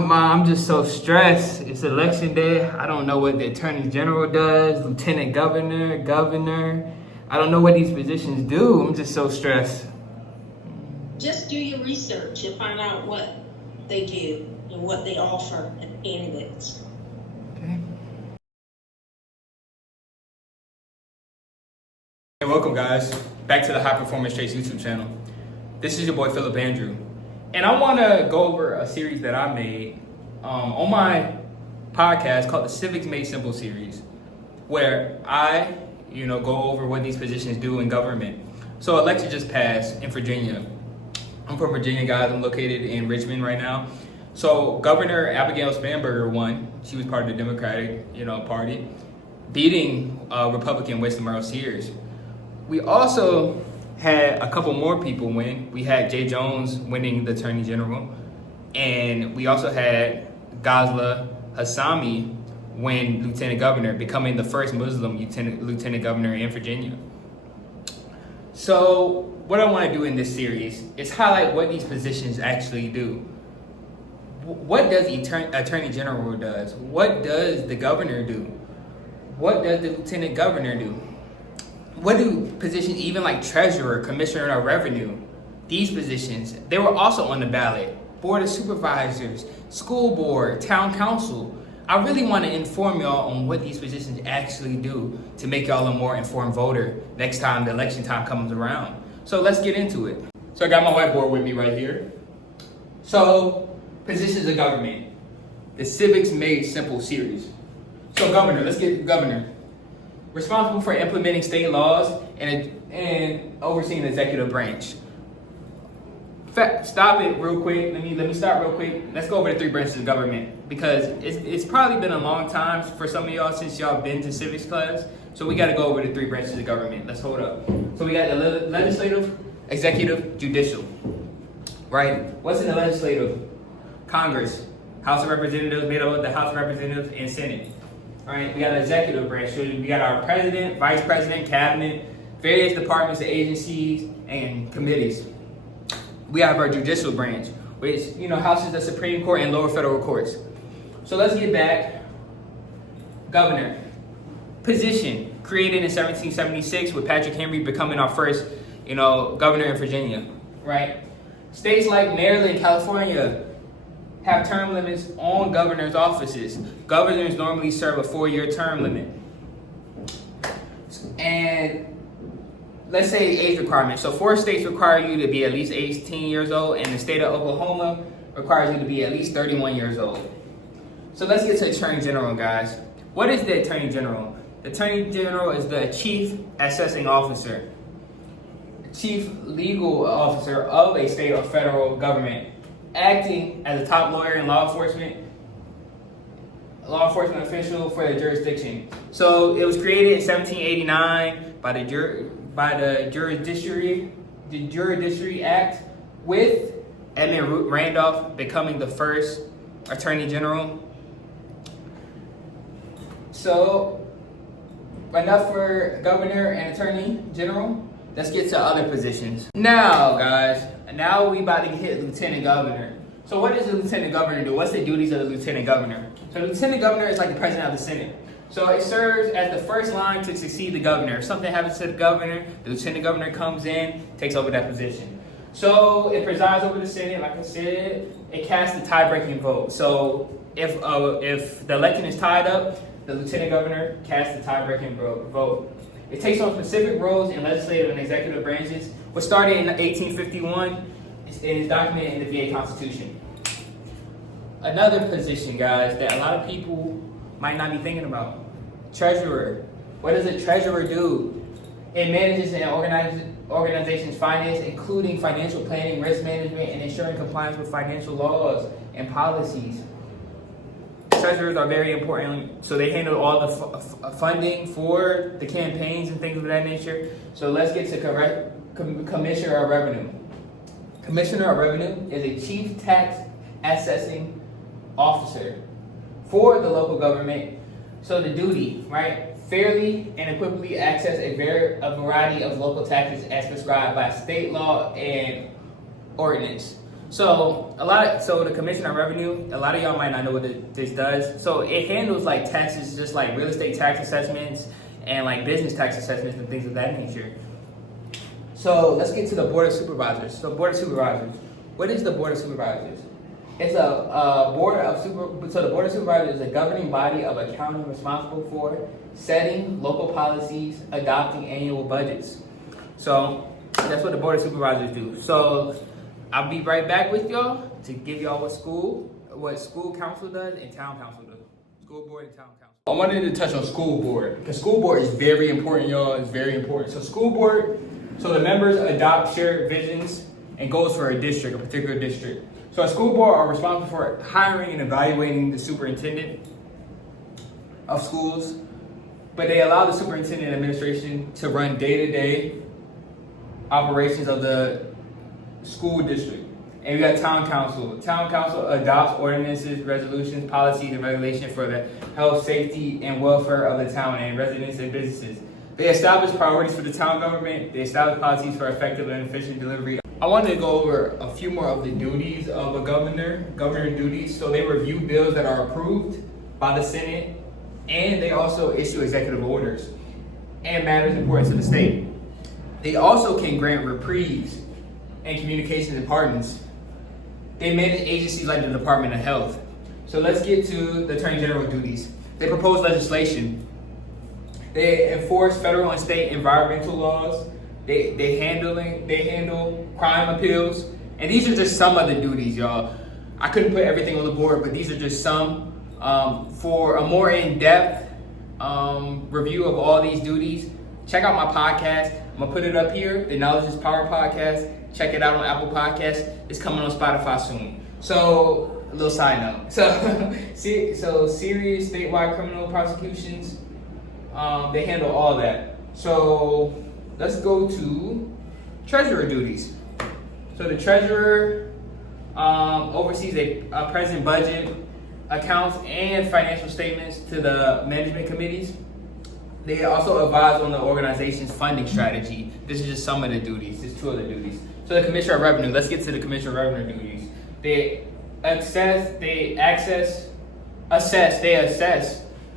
I'm just so stressed. It's election day. I don't know what the Attorney General does, Lieutenant Governor. I don't know what these positions do. I'm just so stressed. Just do your research and find out what they do and what they offer as candidates. Okay. Hey, welcome guys, back to the High Performance Traits YouTube channel. This is your boy Philip Andrew, and I want to go over a series that I made on my podcast called the Civics Made Simple series, where I, go over what these positions do in government. So election just passed in Virginia. I'm from Virginia, guys. I'm located in Richmond right now. So Governor Abigail Spanberger won. She was part of the Democratic, Party, beating Republican Winston Sears. We also had a couple more people win. We had Jay Jones winning the Attorney General, and we also had Ghazla Hassami win Lieutenant Governor, becoming the first Muslim Lieutenant Governor in Virginia. So what I want to do in this series is highlight what these positions actually do. What does the Attorney General does? What does the Governor do? What does the Lieutenant Governor do? What do positions even like Treasurer, Commissioner of Revenue, these positions, they were also on the ballot. Board of Supervisors, School Board, Town Council. I really want to inform y'all on what these positions actually do to make y'all a more informed voter next time the election time comes around. So let's get into it. So I got my whiteboard with me right here. So positions of government, the Civics Made Simple series. So Governor, let's get Governor. Responsible for implementing state laws and overseeing the executive branch. Stop it real quick. Let me stop real quick. Let's go over the three branches of government, because it's probably been a long time for some of y'all since y'all been to civics class. So we got to go over the three branches of government. Let's hold up. So we got the legislative, executive, judicial. Right? What's in the legislative? Congress, House of Representatives, made up of the House of Representatives and Senate. Right? We got the executive branch. So we got our president, vice president, cabinet, various departments and agencies and committees. We have our judicial branch, which, houses the Supreme Court and lower federal courts. So let's get back. Governor. Position created in 1776 with Patrick Henry becoming our first, governor in Virginia, right? States like Maryland and California have term limits on governor's offices. Governors normally serve a 4-year term limit. And let's say age requirement. So 4 states require you to be at least 18 years old, and the state of Oklahoma requires you to be at least 31 years old. So let's get to Attorney General, guys. What is the Attorney General? The Attorney General is the chief assessing officer, chief legal officer of a state or federal government, acting as a top lawyer and law enforcement official for the jurisdiction. So it was created in 1789 by the Judiciary Act, with Edmund Randolph becoming the first Attorney General. So enough for Governor and Attorney General. Let's get to other positions. Now, guys, we about to hit Lieutenant Governor. So what does the Lieutenant Governor do? What's the duties of the Lieutenant Governor? So the Lieutenant Governor is like the President of the Senate. So it serves as the first line to succeed the governor. If something happens to the governor, the Lieutenant Governor comes in, takes over that position. So it presides over the Senate, like I said. It casts the tie-breaking vote. So if the election is tied up, the Lieutenant Governor casts the tie-breaking vote. It takes on specific roles in legislative and executive branches, which started in 1851 and is documented in the VA Constitution. Another position, guys, that a lot of people might not be thinking about. Treasurer. What does a treasurer do? It manages an organization's finance, including financial planning, risk management, and ensuring compliance with financial laws and policies. Treasurers are very important, so they handle all the funding for the campaigns and things of that nature. So let's get to Commissioner of Revenue. Commissioner of Revenue is a chief tax assessing officer for the local government. So the duty, right? Fairly and equitably access a variety of local taxes as prescribed by state law and ordinance. So the Commissioner of Revenue, a lot of y'all might not know what this does. So it handles like taxes, just like real estate tax assessments and like business tax assessments and things of that nature. So let's get to the Board of Supervisors. So Board of Supervisors, what is the Board of Supervisors? It's a board of so the Board of Supervisors is a governing body of accounting responsible for setting local policies, adopting annual budgets. So that's what the Board of Supervisors do. So I'll be right back with y'all to give y'all what school council does and town council does. School board and town council. I wanted to touch on school board because school board is very important, y'all. It's very important. So school board, so the members adopt shared visions and goals for a district, a particular district. So a school board are responsible for hiring and evaluating the superintendent of schools, but they allow the superintendent administration to run day-to-day operations of the school district. And we got town council. Town council adopts ordinances, resolutions, policies, and regulations for the health, safety, and welfare of the town and residents and businesses. They establish priorities for the town government. They establish policies for effective and efficient delivery. I wanted to go over a few more of the duties of a governor duties. So they review bills that are approved by the Senate, and they also issue executive orders and matters important to the state. They also can grant reprieves and communications and pardons. They manage agencies like the Department of Health. So let's get to the Attorney General duties. They propose legislation. They enforce federal and state environmental laws. They handle crime appeals. And these are just some of the duties, y'all. I couldn't put everything on the board, but these are just some. For a more in-depth review of all these duties, check out my podcast. I'm gonna put it up here, the Knowledge is Power podcast. Check it out on Apple Podcasts. It's coming on Spotify soon. So, a little side note. So serious statewide criminal prosecutions, they handle all that. So, let's go to treasurer duties. So the treasurer oversees a present budget, accounts, and financial statements to the management committees. They also advise on the organization's funding strategy. This is just some of the duties. This is two of the duties. So the Commissioner of Revenue. Let's get to the Commissioner of Revenue duties. They assess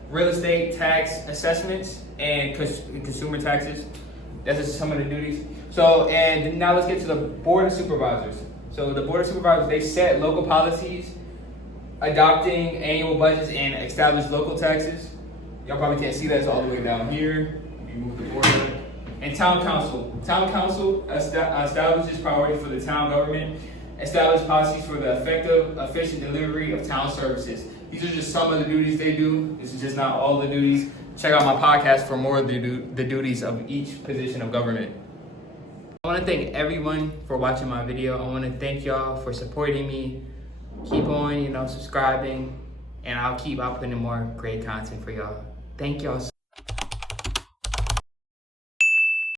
real estate tax assessments and consumer taxes. That's just some of the duties. So, and now let's get to the Board of Supervisors. So the Board of Supervisors, they set local policies, adopting annual budgets, and establish local taxes. Y'all probably can't see that, it's all the way down here. Let me move the board up. And town council. Town council establishes priorities for the town government, establish policies for the effective, efficient delivery of town services. These are just some of the duties they do. This is just not all the duties. Check out my podcast for more of the duties of each position of government. I want to thank everyone for watching my video. I want to thank y'all for supporting me. Keep on, subscribing, and I'll keep out putting more great content for y'all. Thank y'all so much.